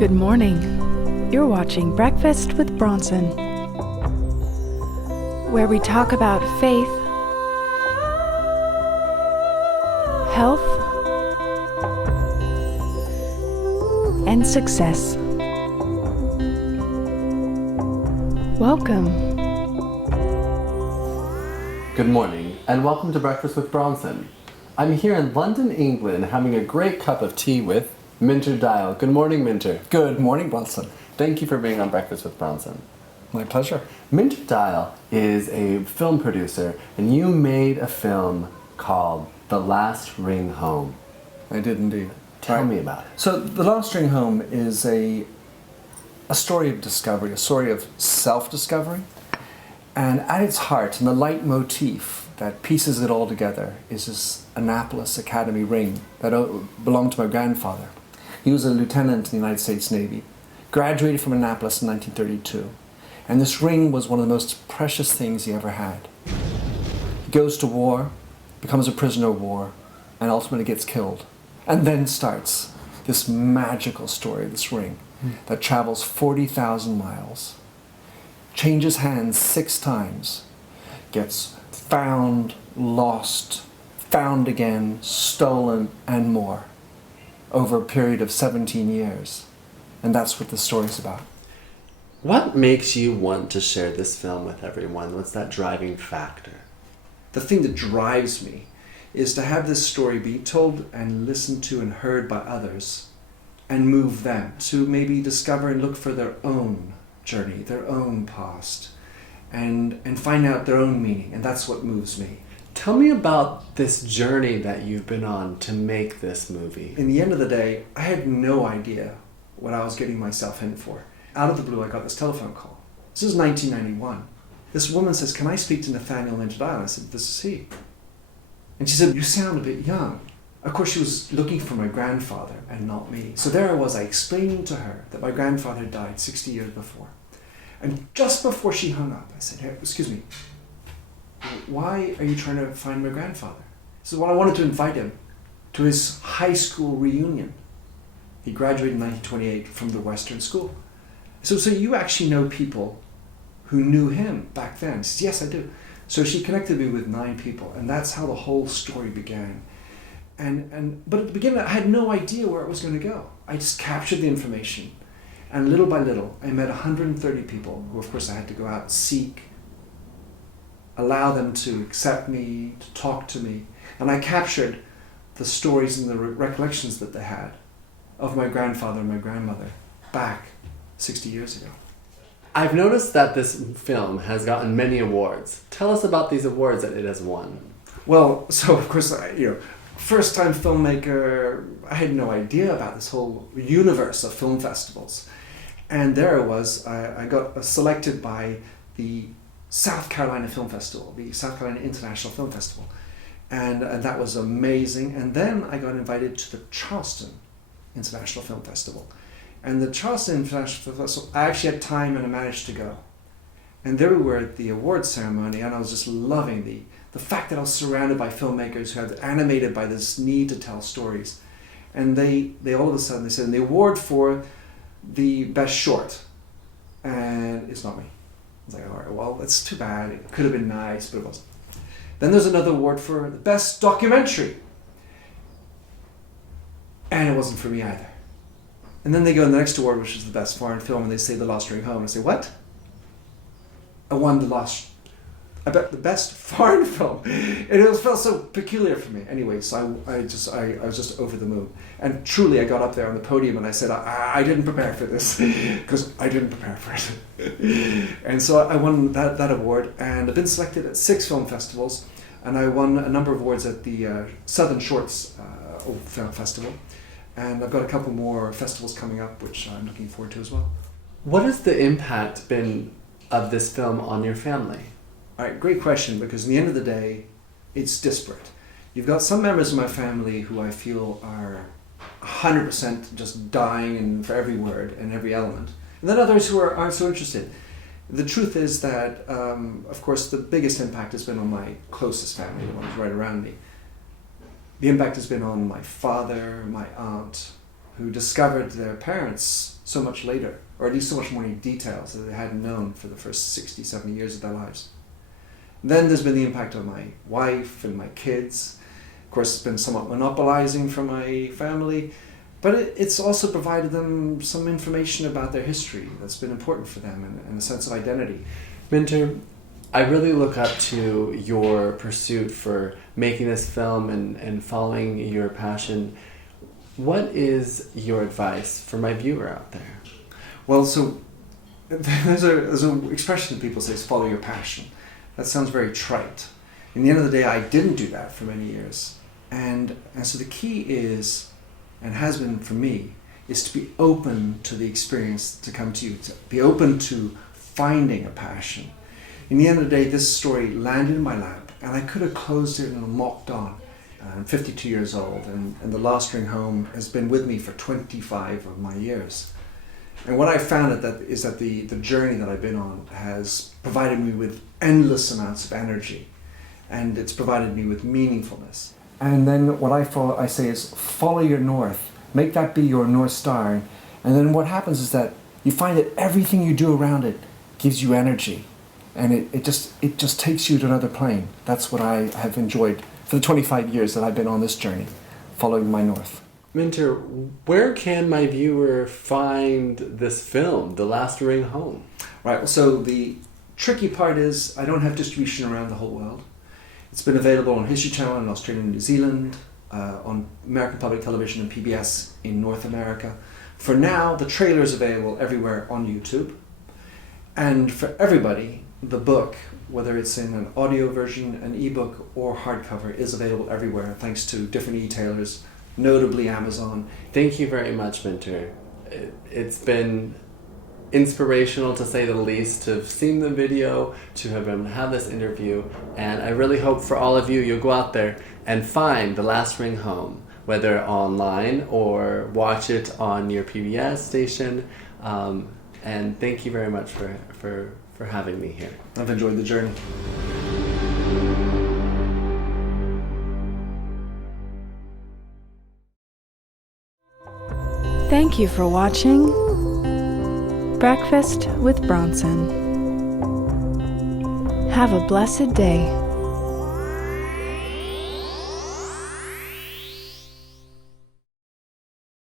Good morning. You're watching Breakfast with Bronsen, where we talk about faith, health, and success. Welcome. Good morning, and welcome to Breakfast with Bronsen. I'm here in London, England, having a great cup of tea with Minter Dial. Good morning, Minter. Good morning, Bronsen. Thank you for being on Breakfast with Bronsen. My pleasure. Minter Dial is a film producer, and you made a film called The Last Ring Home. I did indeed. Tell me about it. So, The Last Ring Home is a story of discovery, a story of self-discovery. And at its heart, and the leitmotif that pieces it all together, is this Annapolis Academy ring that belonged to my grandfather. He was a lieutenant in the United States Navy, graduated from Annapolis in 1932. And this ring was one of the most precious things he ever had. He goes to war, becomes a prisoner of war, and ultimately gets killed. And then starts this magical story, this ring, that travels 40,000 miles, changes hands 6 times, gets found, lost, found again, stolen, and more, over a period of 17 years. And that's what the story's about. What makes you want to share this film with everyone? What's that driving factor? The thing that drives me is to have this story be told and listened to and heard by others and move them to maybe discover and look for their own journey, their own past, and find out their own meaning. And that's what moves me. Tell me about this journey that you've been on to make this movie. In the end of the day, I had no idea what I was getting myself in for. Out of the blue, I got this telephone call. This is 1991. This woman says, "Can I speak to Nathaniel Ninjadile?" I said, "This is he." And she said, "You sound a bit young." Of course, she was looking for my grandfather and not me. So there I was, explaining to her that my grandfather died 60 years before. And just before she hung up, I said, "Hey, excuse me, why are you trying to find my grandfather?" She said, "Well, I wanted to invite him to his high school reunion. He graduated in 1928 from the Western School." So you actually know people who knew him back then? She said, "Yes, I do." So she connected me with 9 people, and that's how the whole story began. But at the beginning, I had no idea where it was going to go. I just captured the information, and little by little, I met 130 people who, of course, I had to go out, seek, allow them to accept me, to talk to me, and I captured the stories and the recollections that they had of my grandfather and my grandmother back 60 years ago. I've noticed that this film has gotten many awards. Tell us about these awards that it has won. Well, so of course, first-time filmmaker, I had no idea about this whole universe of film festivals. And there I was, I got selected by the South Carolina Film Festival, the South Carolina International Film Festival. And that was amazing. And then I got invited to the Charleston International Film Festival. And the Charleston International Film Festival, I actually had time and I managed to go. And there we were at the awards ceremony, and I was just loving the fact that I was surrounded by filmmakers who had animated by this need to tell stories. And they all of a sudden, they said, "And the award for the best short," and it's not me. I was like, all right, well, that's too bad. It could have been nice, but it wasn't. Then there's another award for the best documentary, and it wasn't for me either. And then they go in the next award, which is the best foreign film, and they say The Last Ring Home. And I say, "What? I won I bet the best foreign film." It felt so peculiar for me. Anyway, so I was just over the moon. And truly, I got up there on the podium and I said, I didn't prepare for this, because I didn't prepare for it. And so I won that award, and I've been selected at 6 film festivals, and I won a number of awards at the Southern Shorts Film Festival. And I've got a couple more festivals coming up, which I'm looking forward to as well. What has the impact been of this film on your family? All right, great question, because in the end of the day, it's disparate. You've got some members of my family who I feel are 100% just dying and for every word and every element. And then others who aren't so interested. The truth is that, of course, the biggest impact has been on my closest family, the ones right around me. The impact has been on my father, my aunt, who discovered their parents so much later, or at least so much more details that they hadn't known for the first 60, 70 years of their lives. Then there's been the impact on my wife and my kids. Of course, it's been somewhat monopolizing for my family, but it's also provided them some information about their history that's been important for them and a sense of identity. Minter, I really look up to your pursuit for making this film and following your passion. What is your advice for my viewer out there? Well, so there's an expression that people say is follow your passion. That sounds very trite. In the end of the day, I didn't do that for many years. And so the key is, and has been for me, is to be open to the experience to come to you, to be open to finding a passion. In the end of the day, this story landed in my lap, and I could have closed it and walked on. I'm 52 years old, and The Last Ring Home has been with me for 25 of my years. And what I found is that the journey that I've been on has provided me with endless amounts of energy, and it's provided me with meaningfulness. And then what I say is follow your north, make that be your North Star, and then what happens is that you find that everything you do around it gives you energy, and it just takes you to another plane. That's what I have enjoyed for the 25 years that I've been on this journey, following my north. Minter, where can my viewer find this film, The Last Ring Home? Right, well, so the tricky part is I don't have distribution around the whole world. It's been available on History Channel in Australia and New Zealand, on American Public Television and PBS in North America. For now, the trailer is available everywhere on YouTube. And for everybody, the book, whether it's in an audio version, an ebook, or hardcover, is available everywhere thanks to different e-tailers, notably Amazon. Thank you very much, Minter. It's been inspirational, to say the least, to have seen the video, to have been able to have this interview, and I really hope for all of you, you'll go out there and find The Last Ring Home, whether online or watch it on your PBS station. And thank you very much for having me here. I've enjoyed the journey. Thank you for watching Breakfast with Bronsen. Have a blessed day.